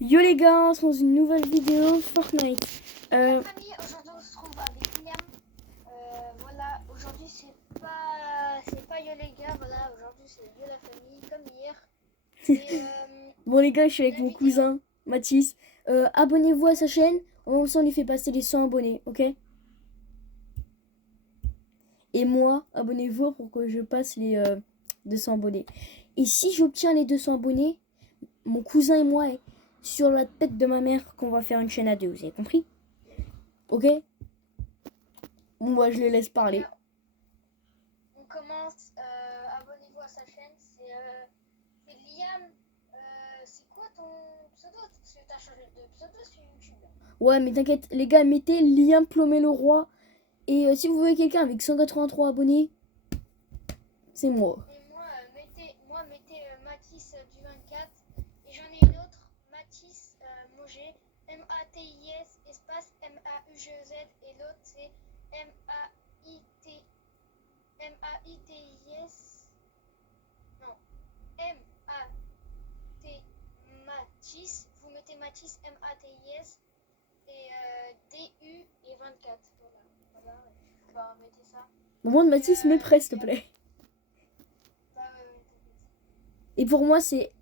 Yo les gars, on se lance dans une nouvelle vidéo Fortnite. La famille, aujourd'hui on se trouve avec William. Voilà, aujourd'hui c'est pas yo les gars, voilà, aujourd'hui c'est yo la famille comme hier. Et Bon les gars, je suis avec la mon vidéo, cousin Mathis. Abonnez-vous à sa chaîne. On lui fait passer les 100 abonnés, ok? Et moi, abonnez-vous pour que je passe les 200 abonnés. Et si j'obtiens les 200 abonnés, mon cousin et moi, sur la tête de ma mère, qu'on va faire une chaîne à deux, vous avez compris? Ok? Bon, moi je les laisse parler. on commence. Abonnez-vous à sa chaîne, c'est Liam. C'est quoi ton pseudo? Parce que t'as changé de pseudo sur YouTube. Ouais, mais t'inquiète, les gars, mettez lien Plomé le Roi. Et si vous voyez quelqu'un avec 183 abonnés, c'est moi. Et mettez Mathis du 24. Et j'en ai une autre, Mathis Moget, M-A-T-I-S, espace M-A-U-G-E-Z. Et l'autre c'est M-A-I-T-I-S. Non, M-A-T Mathis. Vous mettez Mathis M-A-T-I-S et D-U et 24. Voilà. Bah, mettez ça. Au moins de Mathis, me presse, s'il te plaît. Bah, Et pour moi, c'est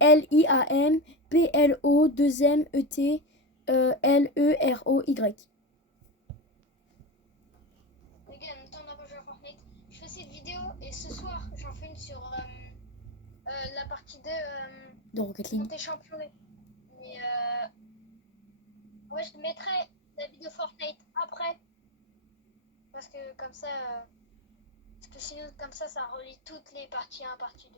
Liam Plo2MET LEROY. Les gars, en même temps, on va jouer à Fortnite. Je fais cette vidéo et ce soir, j'en fais une sur la partie 2 De Rocket League. monter champion. Mais ouais, je mettrai la vidéo Fortnite après. Parce que comme ça, parce que sinon, comme ça relie toutes les parties 1, partie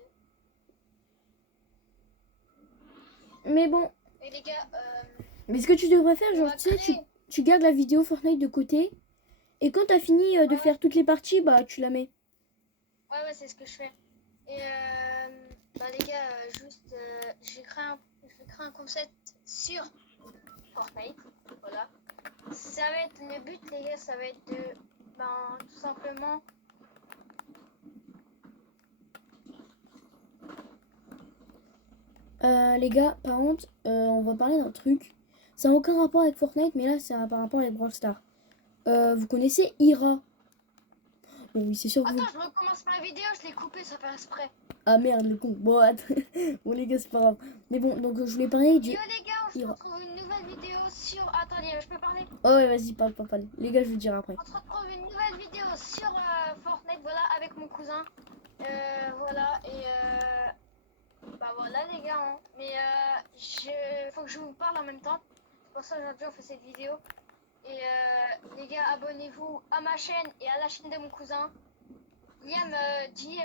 2. Mais bon. Et les gars, Mais ce que tu devrais faire, on genre, va tu sais, créer. tu gardes la vidéo Fortnite de côté. Et quand t'as fini de faire toutes les parties, bah tu la mets. Ouais, c'est ce que je fais. Et bah les gars, juste, je vais créer un concept sur Fortnite. Voilà. Ça va être le but, les gars, ça va être de, tout simplement. Les gars, par contre, on va parler d'un truc. Ça n'a aucun rapport avec Fortnite, mais là, ça a par rapport avec Brawl Stars. Vous connaissez Ira? Bon, oui, c'est sûr que Attends, je recommence ma vidéo, je l'ai coupé, ça fait exprès. Ah merde, le con. Bon, attends. Bon, les gars, c'est pas grave. Mais bon, donc je voulais parler du... Yo les gars, on se Ira. retrouve une nouvelle vidéo sur... Attendez, je peux parler? Oh ouais, vas-y, parle. Les gars, je vous dirai après. On se retrouve une nouvelle vidéo sur Fortnite, voilà, avec mon cousin. Voilà, et bah voilà les gars, hein. Mais faut que je vous parle en même temps. C'est pour ça qu'aujourd'hui on fait cette vidéo. Et les gars, abonnez-vous à ma chaîne et à la chaîne de mon cousin. Liam, dis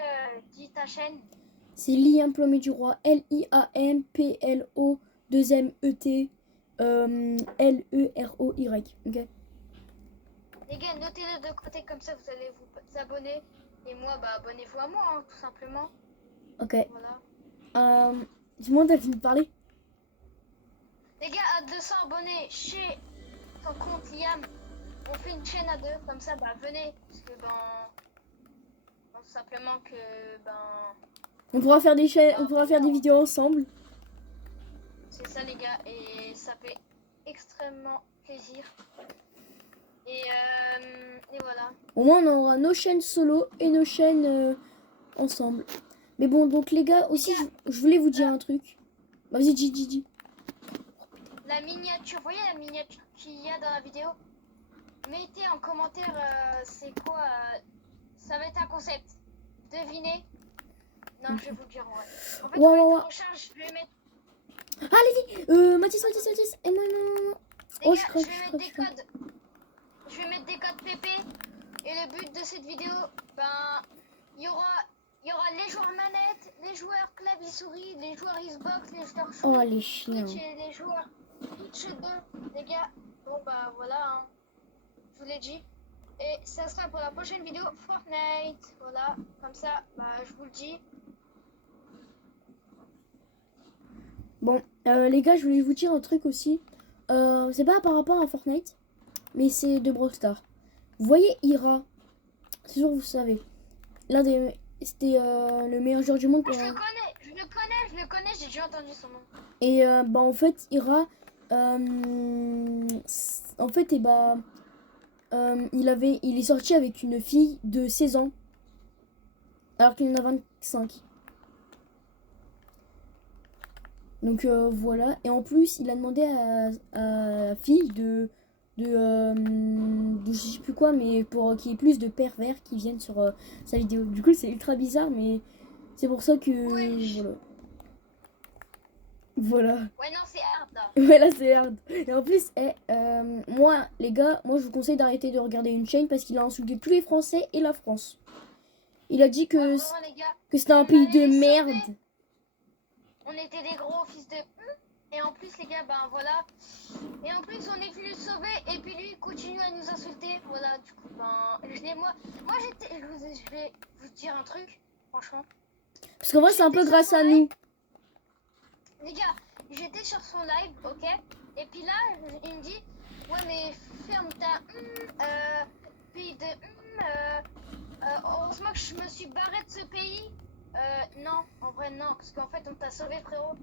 ta chaîne. C'est Liam Plomé du Roi. Liam Plo2MET LEROY. Ok. Les gars, notez-le de côté, comme ça vous allez vous abonner. Et moi, bah abonnez-vous à moi, hein, tout simplement. Ok. Voilà. Dis-moi, t'as fini de parler? Les gars, à 200 abonnés chez ton compte Liam, on fait une chaîne à deux, comme ça, bah venez. Parce que tout simplement que On pourra faire des chaînes, on pourra faire des vidéos ensemble. c'est ça les gars, et ça fait extrêmement plaisir. Et voilà. Au moins, on aura nos chaînes solo et nos chaînes ensemble. Mais bon, donc les gars, aussi, je voulais vous dire un truc. Vas-y, dis. La miniature, vous voyez la miniature qu'il y a dans la vidéo? Mettez en commentaire c'est quoi. Ça va être un concept. Devinez. Non, je vais vous le dire en vrai. En fait, on va être en recharge, je vais mettre. Allez, Mathis. Et non. Les Oh, gars, je vais mettre des codes. Je vais mettre des codes PP. Et le but de cette vidéo, il y aura les joueurs manettes, les joueurs clavier souris, les joueurs Xbox, les joueurs Oh, les chiens. Twitch et les joueurs Twitch 2. Les gars, bon bah voilà, hein. Je vous l'ai dit. Et ça sera pour la prochaine vidéo Fortnite. Voilà, comme ça, je vous le dis. Bon, les gars, je voulais vous dire un truc aussi. C'est pas par rapport à Fortnite, mais c'est de Brawl Stars. Vous voyez Ira? C'est sûr que vous savez. C'était le meilleur joueur du monde. Je le connais, je je le connais, j'ai déjà entendu son nom. Et bah en fait, Ira, en fait, et bah, il est sorti avec une fille de 16 ans, alors qu'il en a 25. Donc voilà. Et en plus, il a demandé à la fille de je sais plus quoi, mais pour qu'il y ait plus de pervers qui viennent sur sa vidéo. Du coup, c'est ultra bizarre, mais c'est pour ça que Ouais. voilà. Voilà. Ouais, non, c'est hard là. Ouais, là c'est hard. Et en plus, moi, les gars, moi je vous conseille d'arrêter de regarder une chaîne parce qu'il a insulté tous les Français et la France. Il a dit Ouais, que, vraiment, les gars, que c'était un on pays allait de les merde. sauver. On était des gros fils de et en plus les gars ben voilà et en plus on est venu le sauver et puis lui il continue à nous insulter voilà du coup ben moi j'étais je vais vous dire un truc franchement Parce qu'en vrai, c'est un peu J'étais grâce sur à son nous. live. Les gars j'étais sur son live ok et puis là il me dit ouais mais ferme ta pays de heureusement que je me suis barré de ce pays non en vrai non parce qu'en fait on t'a sauvé frérot.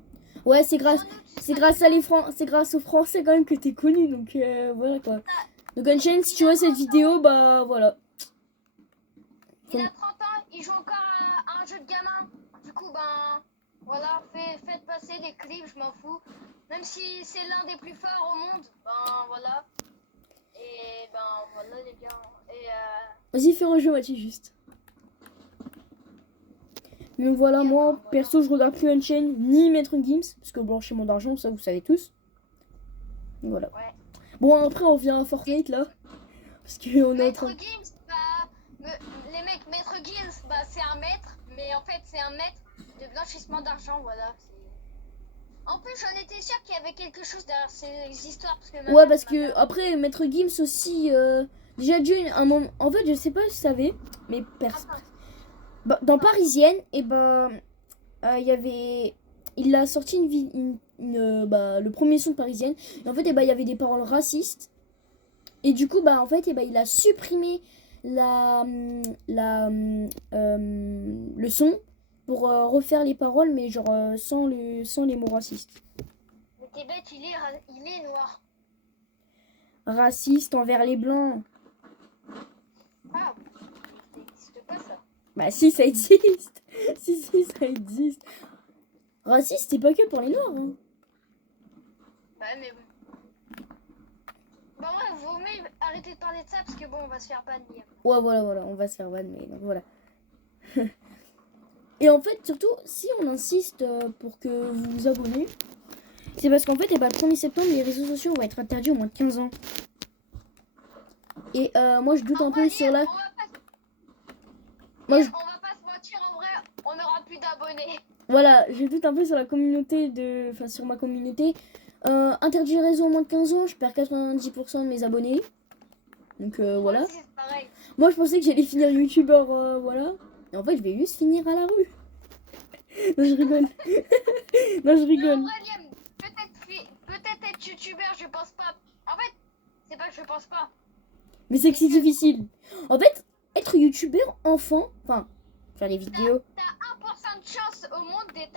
Ouais, c'est grâce, Sans nous, tu c'est serais grâce à c'est grâce aux Français quand même que t'es connu. Donc voilà quoi. Donc Unchained, si tu vois cette vidéo, bah voilà. Il a 30 ans, il joue encore à un jeu de gamin. Du coup, ben, voilà, faites passer les clips, je m'en fous. Même si c'est l'un des plus forts au monde, ben voilà. Et ben voilà les gars. Et Vas-y, fais rejouer Mathieu juste. Donc voilà, et moi, ben, voilà. perso, je regarde plus Unchained ni Maître Gims. Parce que blanchiment d'argent, ça vous savez tous. Voilà. Ouais. Bon, après, on revient à Fortnite là. Parce qu'on est en Maître train. Gims, les mecs, Maître Gims, bah c'est un maître, mais en fait c'est un maître de blanchissement d'argent, voilà. En plus, j'en étais sûre qu'il y avait quelque chose derrière ces histoires. Parce que ma Ouais, mère- parce ma que mère- après, Maître Gims aussi. Déjà, d'une, un moment. En fait, je sais pas si vous savez, mais Attends, bah, dans Parisienne, et ben. Il y avait. Il a sorti bah, le premier son de Parisienne. Et en fait, il y avait des paroles racistes. Et du coup, bah, en fait, il a supprimé le son pour refaire les paroles, mais genre sans les mots racistes. mais t'es bête, il est noir. Raciste envers les blancs. Ah, ça n'existe pas ça. Bah si, ça existe. Si, ça existe. Raciste, c'est pas que pour les noirs. Hein. Bah mais bon. Bon ouais, vaut mieux arrêter de parler de ça parce que bon, on va se faire bannir. Ouais, voilà, on va se faire ban, mais donc voilà. Et en fait, surtout, si on insiste pour que vous vous abonnez, c'est parce qu'en fait, le 1er septembre, les réseaux sociaux vont être interdits au moins de 15 ans. Et moi, je doute un peu sur la... On va pas se mentir, en vrai, on n'aura plus d'abonnés. Voilà, je doute un peu sur la communauté Enfin, sur ma communauté. Interdit les réseaux au moins de 15 ans, je perds 90% de mes abonnés. Donc voilà. Moi aussi, c'est pareil. Moi, je pensais que j'allais finir youtubeur, voilà. Et en fait, je vais juste finir à la rue. Non, je rigole. Non, je Mais en rigole. vrai, Liam, peut-être être youtubeur, je pense pas. En fait, c'est pas que je pense pas. Mais c'est que c'est difficile. En fait, être youtubeur enfant, enfin, faire des vidéos. T'as 1% de chance au monde d'être